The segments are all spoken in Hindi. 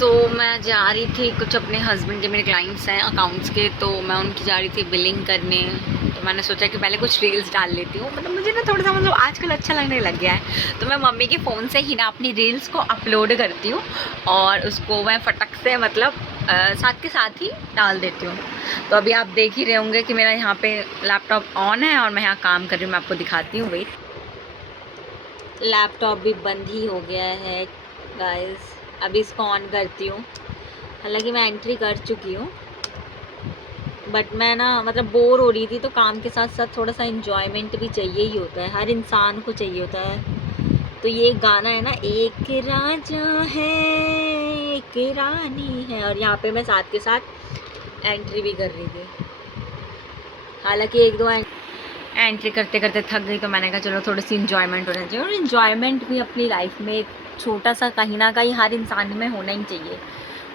तो मैं जा रही थी कुछ अपने हस्बैंड के, मेरे क्लाइंट्स हैं अकाउंट्स के, तो मैं उनकी जा रही थी बिलिंग करने। तो मैंने सोचा कि पहले कुछ रील्स डाल लेती हूँ, मतलब मुझे ना थोड़ा सा मतलब आजकल अच्छा लगने लग गया है। तो मैं मम्मी के फ़ोन से ही ना अपनी रील्स को अपलोड करती हूँ और उसको मैं फटक से मतलब साथ के साथ ही डाल देती हूँ। तो अभी आप देख ही रहे होंगे कि मेरा यहाँ पे लैपटॉप ऑन है और मैं यहाँ काम कर रही हूँ। मैं आपको दिखाती हूँ, वेट। लैपटॉप भी बंद ही हो गया है गाइस। अभी इसको ऑन करती हूँ। हालांकि मैं एंट्री कर चुकी हूँ, बट मैं ना मतलब बोर हो रही थी, तो काम के साथ साथ थोड़ा सा इंजॉयमेंट भी चाहिए ही होता है, हर इंसान को चाहिए होता है। तो ये गाना है ना, एक राजा है एक रानी है, और यहाँ पे मैं साथ के साथ एंट्री भी कर रही थी। हालांकि एक दो एंट्री करते करते थक गई, तो मैंने कहा चलो थोड़ी सी इंजॉयमेंट होना चाहिए। और इंजॉयमेंट भी अपनी लाइफ में एक छोटा सा कहीं ना कहीं हर इंसान में होना ही चाहिए,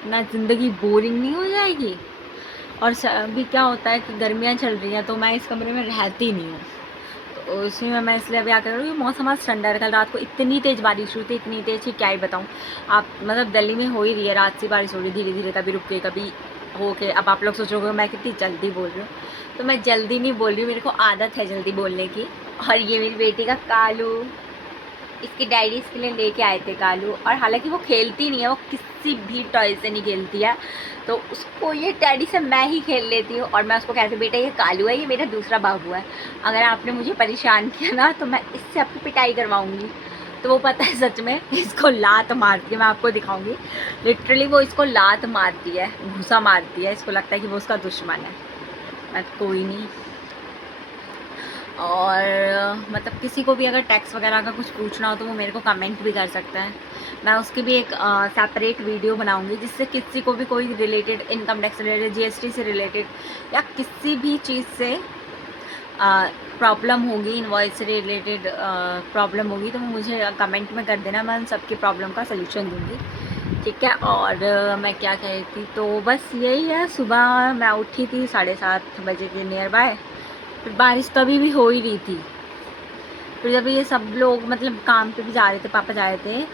ना ज़िंदगी बोरिंग नहीं हो जाएगी। और अभी क्या होता है कि गर्मियाँ चल रही हैं, तो मैं इस कमरे में रहती नहीं हूँ, तो उसी में मैं इसलिए अभी आकर रही हूँ। मौसम आज ठंडा है। कल रात को इतनी तेज़ बारिश हुई थी, इतनी तेज़ कि क्या ही बताऊँ आप। मतलब दिल्ली में हो ही रही है, रात से बारिश हो रही है धीरे धीरे, कभी रुक के कभी हो के। अब आप लोग सोचोगे मैं कितनी जल्दी बोल रही हूँ, तो मैं जल्दी नहीं बोल रही हूँ, मेरे को आदत है जल्दी बोलने की। और ये मेरी बेटी का कालू, इसकी डैडी इसके लिए लेके आए थे कालू। और हालांकि वो खेलती नहीं है, वो किसी भी टॉय से नहीं खेलती है, तो उसको ये डैडी से मैं ही खेल लेती हूँ। और मैं उसको कहती हूँ बेटा ये कालू है, ये मेरा दूसरा बाबू है, अगर आपने मुझे परेशान किया ना तो मैं इससे आपकी पिटाई करवाऊँगी। तो वो पता है सच में इसको लात मारती है, मैं आपको दिखाऊँगी। लिटरली वो इसको लात मारती है, घूसा मारती है, इसको लगता है कि वो उसका दुश्मन है। मैं कोई नहीं। और मतलब किसी को भी अगर टैक्स वगैरह का कुछ पूछना हो तो वो मेरे को कमेंट भी कर सकता है। मैं उसकी भी एक सेपरेट वीडियो बनाऊंगी, जिससे किसी को भी कोई रिलेटेड इनकम टैक्स से रिलेटेड, जीएसटी से रिलेटेड या किसी भी चीज़ से प्रॉब्लम होगी, इनवॉइस से रिलेटेड प्रॉब्लम होगी, तो मुझे कमेंट में कर देना, मैं उन सबकी प्रॉब्लम का सलूशन दूँगी, ठीक है। और मैं क्या कह रही थी, तो बस यही है। सुबह मैं उठी थी 7:30 बजे के नियर बाय, फिर बारिश तभी भी हो ही रही थी। फिर जब ये सब लोग मतलब काम पे भी जा रहे थे, पापा जा रहे थे,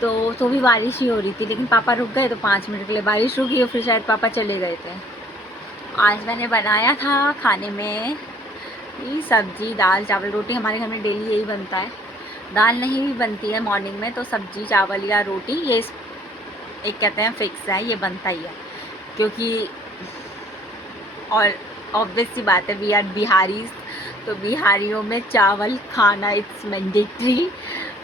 तो भी बारिश ही हो रही थी। लेकिन पापा रुक गए, तो 5 मिनट के लिए बारिश रुकी और फिर शायद पापा चले गए थे। आज मैंने बनाया था खाने में ये सब्जी, दाल, चावल, रोटी। हमारे घर में डेली यही बनता है। दाल नहीं भी बनती है मॉर्निंग में, तो सब्जी, चावल या रोटी ये एक कहते हैं फिक्स है, ये बनता ही है। क्योंकि और ऑब्वियस सी बात है, वी आर बिहारीज, तो बिहारियों में चावल खाना इट्स मैंडेटरी।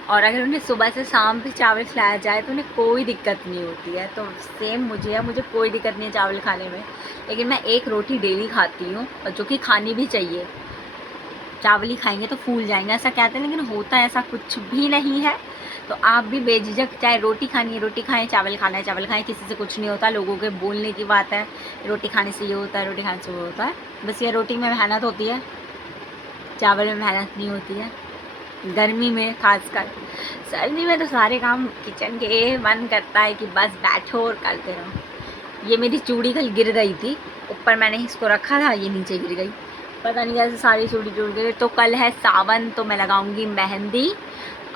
और अगर उन्हें सुबह से शाम तक चावल खिलाया जाए तो उन्हें कोई दिक्कत नहीं होती है। तो सेम मुझे है, मुझे कोई दिक्कत नहीं है चावल खाने में। लेकिन मैं एक रोटी डेली खाती हूँ, और जो कि खानी भी चाहिए। चावल ही खाएंगे तो फूल जाएंगे ऐसा कहते हैं, लेकिन होता ऐसा कुछ भी नहीं है। तो आप भी बेझिझक चाहे रोटी खानी है रोटी खाएं, चावल खाना है चावल खाएं, किसी से कुछ नहीं होता। लोगों के बोलने की बात है, रोटी खाने से ये होता है, रोटी खाने से वो होता है। बस ये रोटी में मेहनत होती है, चावल में मेहनत नहीं होती है। गर्मी में खासकर, सर्दी में तो सारे काम किचन के मन करता है कि बस बैठो और करते रहो। ये मेरी चूड़ी कल गिर गई थी, ऊपर मैंने इसको रखा था, ये नीचे गिर गई, पता नहीं कैसे सारी चूड़ी टूट गई। तो कल है सावन, तो मैं लगाऊंगी मेहंदी।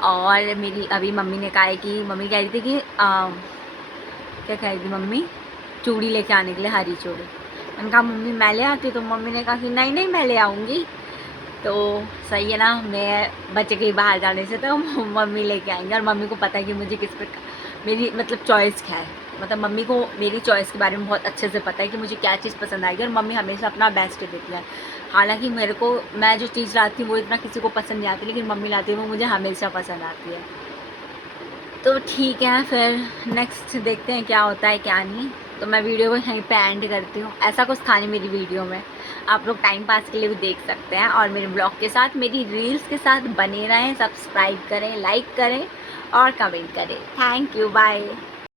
और मेरी अभी मम्मी ने कहा है कि मम्मी कह रही थी कि क्या कह रही थी मम्मी, चूड़ी लेके आने के लिए, हरी चूड़ी। मैंने कहा मम्मी मैं ले आती, तो मम्मी ने कहा कि नहीं नहीं मैं ले आऊँगी। तो सही है ना, मैं बच गई बाहर जाने से, तो मम्मी लेके आएंगे। और मम्मी को पता है कि मुझे किस प्रकार मेरी मतलब चॉइस क्या है, मतलब मम्मी को मेरी चॉइस के बारे में बहुत अच्छे से पता है कि मुझे क्या चीज़ पसंद आएगी। और मम्मी हमेशा अपना बेस्ट देती है। हालांकि मेरे को, मैं जो चीज़ लाती हूँ वो इतना किसी को पसंद नहीं आती, लेकिन मम्मी लाती है वो मुझे हमेशा पसंद आती है। तो ठीक है, फिर नेक्स्ट देखते हैं क्या होता है क्या नहीं। तो मैं वीडियो को यहीं पे एंड करती हूँ। ऐसा कुछ था नहीं मेरी वीडियो में, आप लोग टाइम पास के लिए भी देख सकते हैं। और मेरे ब्लॉग के साथ, मेरी रील्स के साथ बने रहें, सब्सक्राइब करें, लाइक करें और कमेंट करें। Thank you, bye.